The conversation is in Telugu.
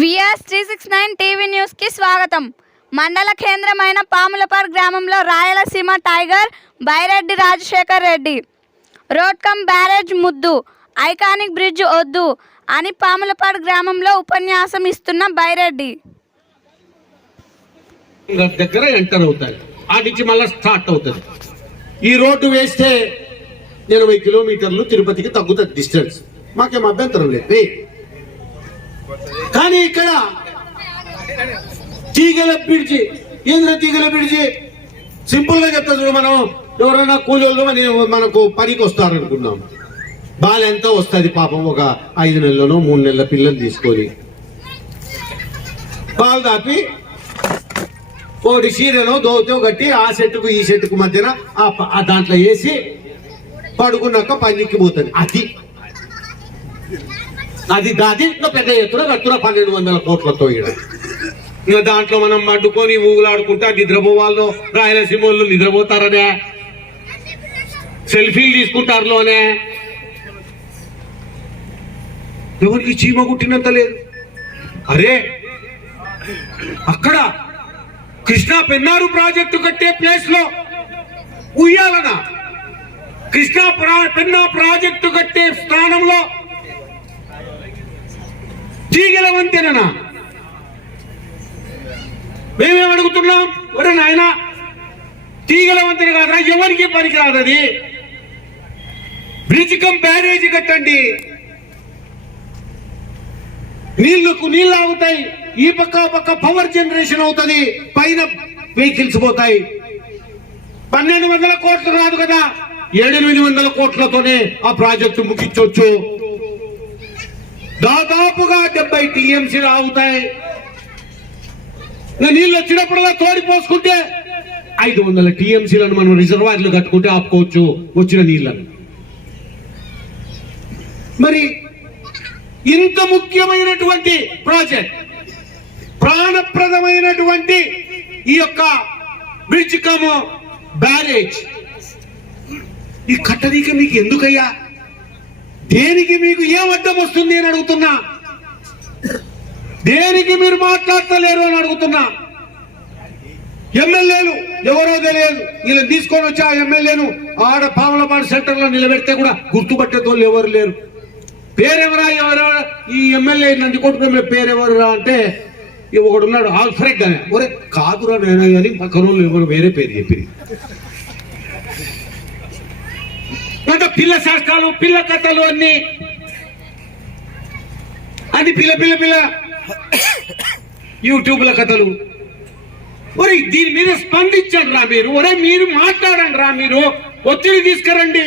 VR three six nine TV న్యూస్కి స్వాగతం. మండల కేంద్రమైన పాములపాడు గ్రామంలో Rayalaseema tiger Byreddy Rajasekhar Reddy. Road come barrage ముద్దు ఐకానిక్ బ్రిడ్జ్ వద్దు అని పాములపాడు గ్రామంలో ఉపన్యాసం ఇస్తున్న బైరెడ్డి. దగ్గర ఎంటర్ అవుతాయి. ఆ నుంచి మళ్ళీ స్టార్ట్ అవుతుంది. ఈ రోడ్డు వేస్తే ఇరవై కిలోమీటర్లు తిరుపతికి తగ్గుతుంది డిస్టెన్స్. మాకేం అభ్యంతరం లేదు. కానీ ఇక్కడ తీగల బ్రిడ్జి ఏంద్ర తీగల బ్రిడ్జి సింపుల్గా చెప్తా చూడు మనం. ఎవరైనా కూలోళ్ళు మనకు పనికి వస్తారనుకున్నాం బాల ఎంత వస్తుంది పాపం ఒక ఐదు నెలలను మూడు నెలల పిల్లలు తీసుకొని. బాల్ దాపి. ఒకటి చీరను దోతో కట్టి ఆ చెట్టుకు ఈ చెట్టుకు మధ్యన ఆ దాంట్లో వేసి పడుకున్నాక పనికి పోతుంది. అది అది దాది పెద్ద ఎత్తున కత్తున పన్నెండు వందల కోట్లతో ఈడ ఇంకా దాంట్లో మనం మడ్డుకొని ఊగులాడుకుంటా నిద్రపోవాళ్ళు రాయలసీమ వాళ్ళు నిద్రపోతారనే. సెల్ఫీలు తీసుకుంటారులోనే. ఎవరికి చీమ కుట్టినంత లేదు. అరే అక్కడ కృష్ణా పెన్నారు ప్రాజెక్టు కట్టే ప్లేస్లో ఉయ్యాలన. కృష్ణా ప్రా- పెన్నా ప్రాజెక్టు కట్టే స్థానంలో తీగల వంతెన మేమేం అడుగుతున్నాం? ఒరే నాయన తీగల వంతెన కాదా ఎవరికి పనికిరాదు అది. బ్రిడ్జ్ కం బ్యారేజ్ కట్టండి. నీళ్ళకు నీళ్ళు ఆగుతాయి ఈ పక్క పక్క పవర్ జనరేషన్ అవుతుంది పైన వెహికల్స్ పోతాయి. పన్నెండు వందల కోట్లు రాదు కదా ఏడెనిమిది వందల కోట్లతోనే ఆ ప్రాజెక్టు ముగించవచ్చు దాదాపుగా డెబ్బై టీఎంసీలు ఆగుతాయి. నీళ్ళు వచ్చినప్పుడల్లా తోడి పోసుకుంటే ఐదు వందల టీఎంసీలను మనం రిజర్వాయర్లు కట్టుకుంటే ఆపుకోవచ్చు వచ్చిన నీళ్ళను. మరి ఇంత ముఖ్యమైనటువంటి ప్రాజెక్ట్ ప్రాణప్రదమైనటువంటి ఈ యొక్క బ్రిడ్జ్ కమ్ బ్యారేజ్. ఈ కట్టడీకి మీకు ఎందుకయ్యా? దేనికి మీకు ఏం అడ్డం వస్తుంది అని అడుగుతున్నా? దేనికి మీరు మాట్లాడతలేరు అని అడుగుతున్నా? ఎమ్మెల్యేలు ఎవరో తెలియదు. వీళ్ళని తీసుకొని వచ్చి ఆ ఎమ్మెల్యేను ఆడ పాములపాడు సెంటర్లో నిలబెడితే కూడా గుర్తుపట్టేతోళ్ళు ఎవరు లేరు. పేరెవరా ఎవరెవరా ఈ ఎమ్మెల్యే నంది కొట్టుకునే పేరెవరురా అంటే ఈ ఒకడు ఉన్నాడు ఆల్ఫ్రెడ్ అని. ఒరే కాదురా నేను కానీ పక్కన ఎవరు వేరే పేరు చెప్పి పిల్ల శాస్త్రాలు పిల్ల కథలు అన్ని. అది పిల్ల పిల్ల పిల్ల. యూట్యూబ్ల కథలు. ఒరే దీని మీద స్పందించండి రా మీరు. ఒరే మీరు మాట్లాడండి రా మీరు. ఒత్తిడి తీసుకురండి.